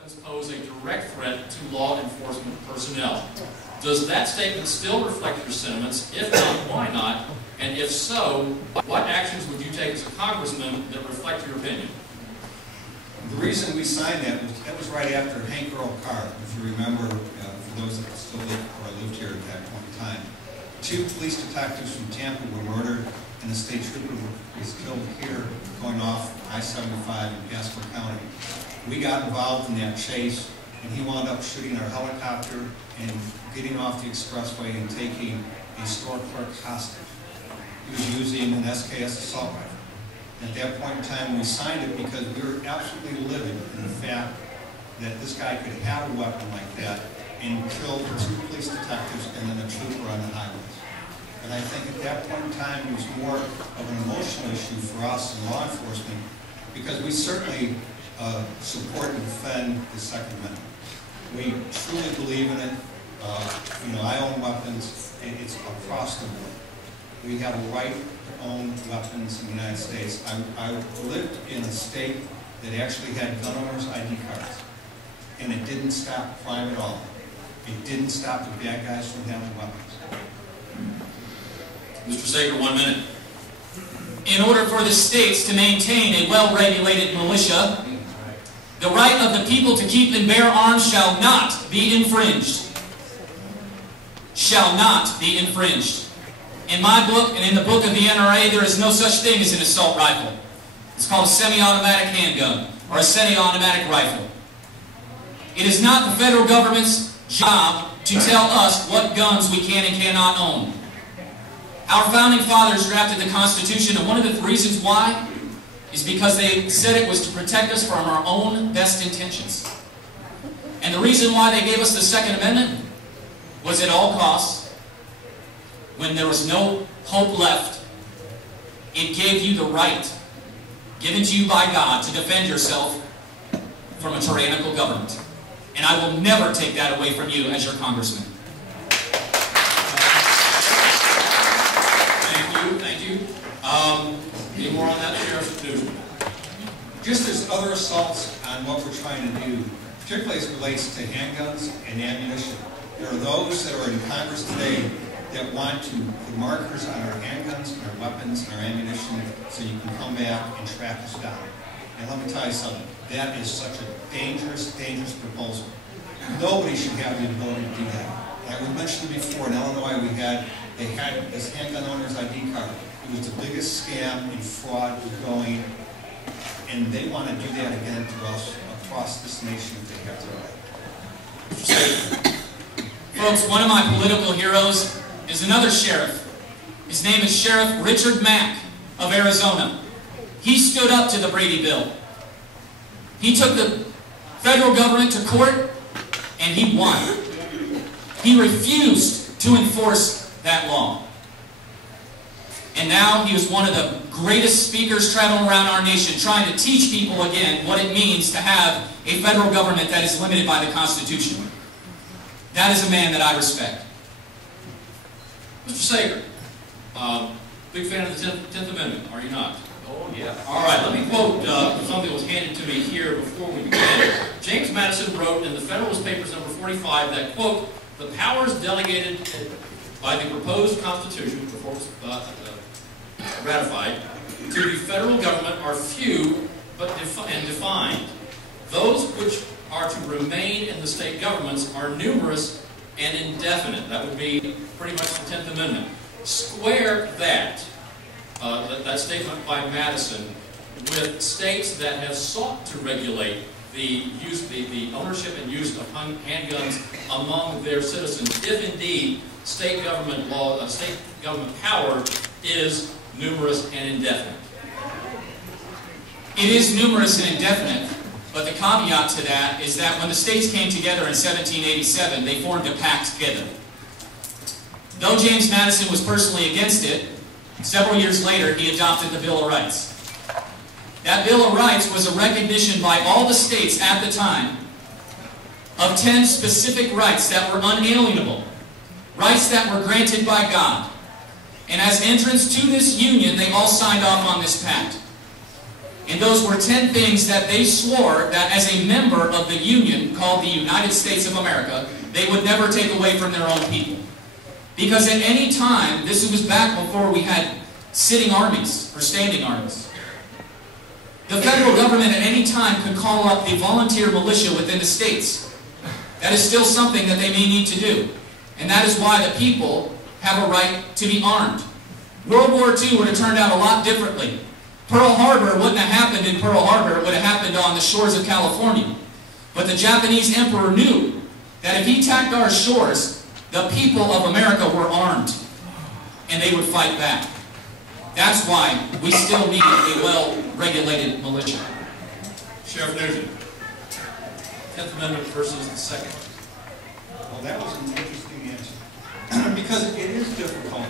weapons pose a direct threat to law enforcement personnel. Does that statement still reflect your sentiments? If not, why not? And if so, what actions would you take as a congressman that reflect your opinion? The reason we signed that was right after Hank Earl Carr, if you remember, for those that still live or lived here at that point in time. 2 police detectives from Tampa were murdered, and a state trooper was killed here going off I-75 in Pasco County. We got involved in that chase, and he wound up shooting our helicopter and getting off the expressway and taking a store clerk hostage. He was using an SKS assault rifle. At that point in time, we signed it because we were absolutely livid in the fact that this guy could have a weapon like that and kill 2 police detectives and then a trooper on the highways. And I think at that point in time, it was more of an emotional issue for us in law enforcement because we certainly support and defend the Second Amendment. We truly believe in it. I own weapons. It's across the board. We have a right to own weapons in the United States. I lived in a state that actually had gun owners' ID cards, and it didn't stop crime at all. It didn't stop the bad guys from having weapons. Mr. Sager, 1 minute. In order for the states to maintain a well-regulated militia, the right of the people to keep and bear arms shall not be infringed. Shall not be infringed. In my book and in the book of the NRA, there is no such thing as an assault rifle. It's called a semi-automatic handgun or a semi-automatic rifle. It is not the federal government's job to tell us what guns we can and cannot own. Our founding fathers drafted the Constitution, and one of the reasons why is because they said it was to protect us from our own best intentions. And the reason why they gave us the Second Amendment was at all costs, when there was no hope left, it gave you the right, given to you by God, to defend yourself from a tyrannical government. And I will never take that away from you as your congressman. Thank you. Any more on that, Sheriff Nugent? Just as other assaults on what we're trying to do, particularly as it relates to handguns and ammunition, there are those that are in Congress today that want to put markers on our handguns, and our weapons, and our ammunition so you can come back and track us down. And let me tell you something, that is such a dangerous, dangerous proposal. Nobody should have the ability to do that. Like we mentioned before, in Illinois they had this handgun owner's ID card. It was the biggest scam and fraud going, and they want to do that again to us across this nation if they have the right. Folks, one of my political heroes is another sheriff. His name is Sheriff Richard Mack of Arizona. He stood up to the Brady Bill. He took the federal government to court, and he won. He refused to enforce that law. And now he was one of the greatest speakers traveling around our nation, trying to teach people again what it means to have a federal government that is limited by the Constitution. That is a man that I respect. Mr. Sager, big fan of the 10th Amendment, are you not? Oh, yeah. All right, let me quote something that was handed to me here before we began. James Madison wrote in the Federalist Papers number 45 that, quote, the powers delegated by the proposed Constitution, before it was ratified, to the federal government are few and defined. Those which are to remain in the state governments are numerous and indefinite. That would be pretty much the 10th Amendment. Square that statement by Madison with states that have sought to regulate the ownership and use of handguns among their citizens, if indeed state government law, state government power is numerous and indefinite. It is numerous and indefinite, but the caveat to that is that when the states came together in 1787, they formed a pact together. Though James Madison was personally against it, several years later he adopted the Bill of Rights. That Bill of Rights was a recognition by all the states at the time of 10 specific rights that were unalienable, rights that were granted by God. And as entrants to this union, they all signed off on this pact. And those were 10 things that they swore that as a member of the Union called the United States of America, they would never take away from their own people. Because at any time, this was back before we had sitting armies or standing armies, the federal government at any time could call up the volunteer militia within the states. That is still something that they may need to do. And that is why the people have a right to be armed. World War II would have turned out a lot differently. Pearl Harbor wouldn't have happened in Pearl Harbor, it would have happened on the shores of California. But the Japanese emperor knew that if he attacked our shores, the people of America were armed, and they would fight back. That's why we still need a well-regulated militia. Sheriff Nugent, 10th Amendment versus the Second. Well, that was an interesting answer. Because it is difficult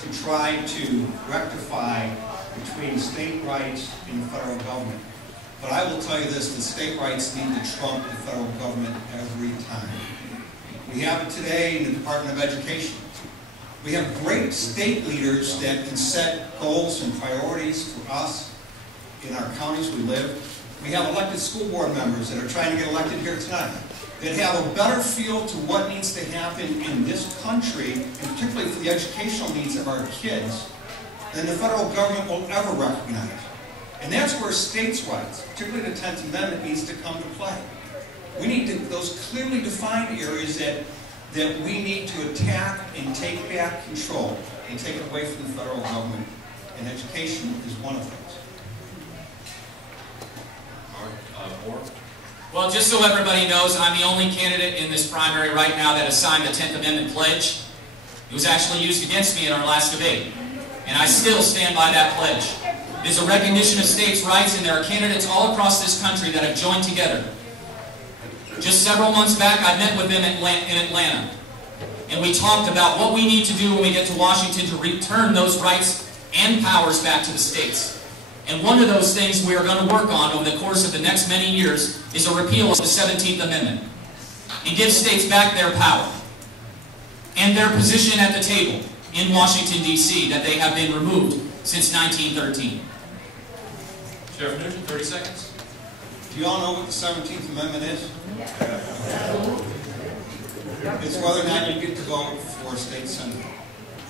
to try to rectify between state rights and the federal government. But I will tell you this, the state rights need to trump the federal government every time. We have it today in the Department of Education. We have great state leaders that can set goals and priorities for us in our counties we live. We have elected school board members that are trying to get elected here tonight that have a better feel to what needs to happen in this country, and particularly for the educational needs of our kids, than the federal government will ever recognize. And that's where states' rights, particularly the 10th Amendment, needs to come to play. We need to, those clearly defined areas that we need to attack and take back control and take it away from the federal government. And education is one of those. Moore? Well, just so everybody knows, I'm the only candidate in this primary right now that has signed the 10th Amendment pledge. It was actually used against me in our last debate. And I still stand by that pledge. It is a recognition of states' rights, and there are candidates all across this country that have joined together. Just several months back, I met with them in Atlanta. And we talked about what we need to do when we get to Washington to return those rights and powers back to the states. And one of those things we are going to work on over the course of the next many years is a repeal of the 17th Amendment and give states back their power and their position at the table in Washington, D.C. that they have been removed since 1913. Sheriff Nugent, 30 seconds. Do you all know what the 17th Amendment is? It's whether or not you get to vote for a state senator.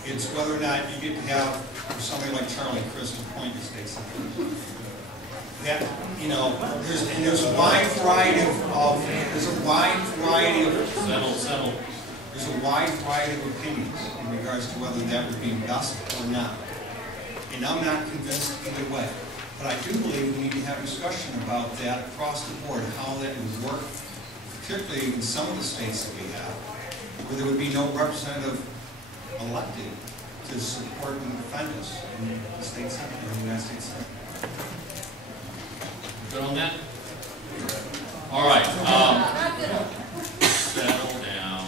It's whether or not you get to have somebody like Charlie Crist appoint your state senator. That, you know, there's a wide variety of there's a wide variety of opinions in regards to whether that would be best or not. And I'm not convinced either way. But I do believe we need to have discussion about that across the board, how that would work, particularly in some of the states that we have, where there would be no representative elected to support and defend us in the state senate or the United States Senate. Good on that? All right. Settle down.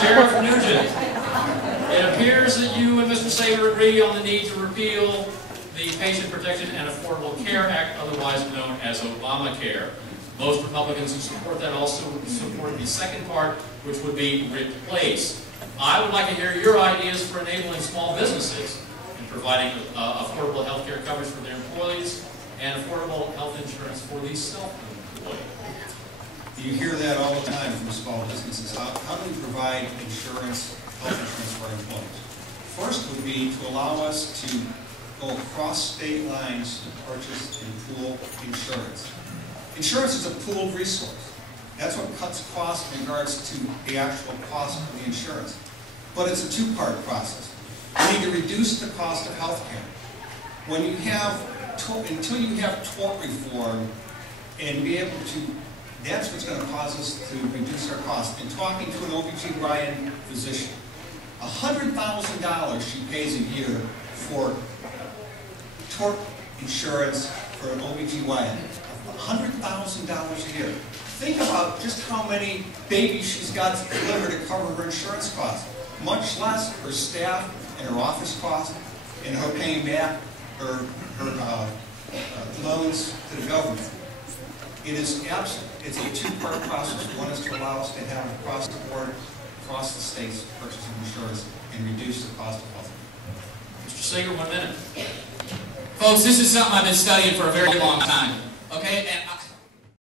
Sheriff Nugent, it appears that you and Mr. Sager agree on the need to repeal the Patient Protection and Affordable Care Act, otherwise known as Obamacare. Most Republicans who support that also support the second part, which would be replaced. I would like to hear your ideas for enabling small businesses and providing affordable health care coverage for their employees and affordable health insurance for the self-employed. You hear that all the time from small businesses. How do we provide insurance, health insurance for our employees? First would be to allow us to go across state lines to purchase and pool insurance. Insurance is a pooled resource. That's what cuts costs in regards to the actual cost of the insurance. But it's a two-part process. We need to reduce the cost of health care. When you have, until you have tort reform and be able to, that's what's going to cause us to reduce our costs. And talking to an OBGYN physician, $100,000 she pays a year for tort insurance for an OBGYN. $100,000 a year. Think about just how many babies she's got to deliver to cover her insurance costs. Much less her staff and her office costs and her paying back her loans to the government. It is absent. It's a two-part process. One is to allow us to have across the board, across the states, purchasing insurance and reduce the cost of health care. Mr. Sager, 1 minute. Folks, this is something I've been studying for a very long time. Okay? And